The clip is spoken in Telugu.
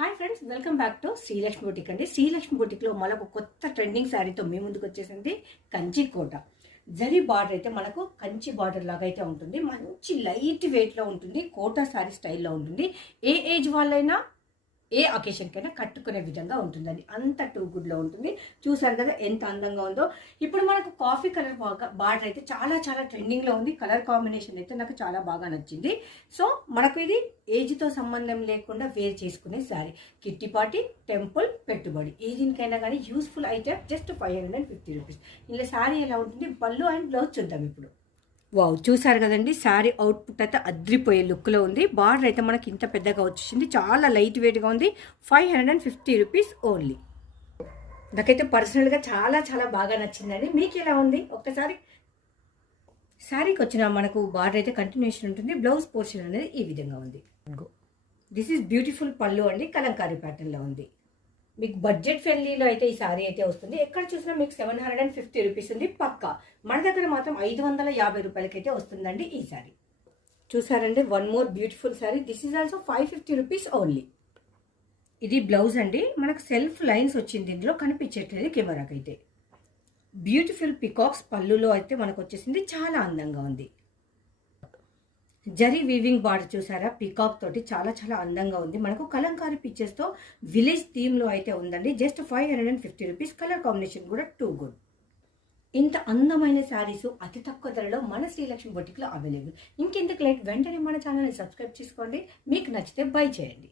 Hi friends, welcome back to Srilakshmi boutique అండి. శ్రీలక్ష్మి బొటిక్లో మనకు కొత్త ట్రెండింగ్ శారీతో మీ ముందుకు వచ్చేసింది కంచి కోట. జరీ బార్డర్ అయితే మనకు కంచి బార్డర్ లాగా అయితే ఉంటుంది. మంచి లైట్ వెయిట్లో ఉంటుంది. కోటా శారీ స్టైల్లో ఉంటుంది. ఏ ఏజ్ వాళ్ళైనా ఏ అకేషన్కైనా కట్టుకునే విధంగా ఉంటుందండి. అంత టూ గుడ్లో ఉంటుంది. చూసారు కదా ఎంత అందంగా ఉందో. ఇప్పుడు మనకు కాఫీ కలర్ బార్డర్ అయితే చాలా చాలా ట్రెండింగ్లో ఉంది. కలర్ కాంబినేషన్ అయితే నాకు చాలా బాగా నచ్చింది. సో మనకు ఇది ఏజ్తో సంబంధం లేకుండా వేర్ చేసుకునే శారీ. కిట్టి పార్టీ, టెంపుల్, పెట్టుబడి ఏ దీనికైనా కానీ యూస్ఫుల్ అయితే జస్ట్ 550 రూపీస్. ఇలా శారీ ఎలా ఉంటుంది, పళ్ళు అండ్ బ్లౌజ్ చూద్దాం ఇప్పుడు. వావ్, చూసారు కదండి, శారీ అవుట్పుట్ అయితే అద్రిపోయే లుక్లో ఉంది. బార్డర్ అయితే మనకి ఇంత పెద్దగా వచ్చేసింది. చాలా లైట్ వెయిట్గా ఉంది. 550 రూపీస్ ఓన్లీ. నాకైతే పర్సనల్గా చాలా చాలా బాగా నచ్చిందండి. మీకు ఎలా ఉంది? ఒక్కసారి శారీకి వచ్చిన మనకు బార్డర్ అయితే కంటిన్యూషన్ ఉంటుంది. బ్లౌజ్ పోర్షన్ అనేది ఈ విధంగా ఉంది. దిస్ ఈజ్ బ్యూటిఫుల్ పళ్ళు అండి. కలంకారీ ప్యాటర్న్లో ఉంది. మీకు బడ్జెట్ ఫ్రెండ్లీలో అయితే ఈ సారీ అయితే వస్తుంది. ఎక్కడ చూసినా మీకు 750 రూపీస్ ఉంది పక్కా. మన దగ్గర మాత్రం 550 రూపాయలకైతే వస్తుందండి ఈ సారీ. చూసారండి, one more beautiful sorry. This is also 550 rupees only. ఇది బ్లౌజ్ అండి. మనకు సెల్ఫ్ లైన్స్ వచ్చింది, ఇందులో కనిపించట్లేదు కెమెరాకి అయితే. బ్యూటిఫుల్ పికాక్స్ పళ్ళులో అయితే మనకు వచ్చేసింది. చాలా అందంగా ఉంది. జరీ వీవింగ్ బార్డర్ చూసారా, పికాక్ తోటి చాలా చాలా అందంగా ఉంది. మనకు కలంకారీ పిక్చర్స్తో విలేజ్ థీమ్లో అయితే ఉందండి. Just 550 rupees. కలర్ కాంబినేషన్ కూడా టూ గుడ్. ఇంత అందమైన శారీస్ అతి తక్కువ ధరలో మన శ్రీలక్ష్మి బొటిక్లో అవైలబుల్. ఇంకెందుకు లేట్, వెంటనే మన ఛానల్ని సబ్స్క్రైబ్ చేసుకోండి. మీకు నచ్చితే బై చేయండి.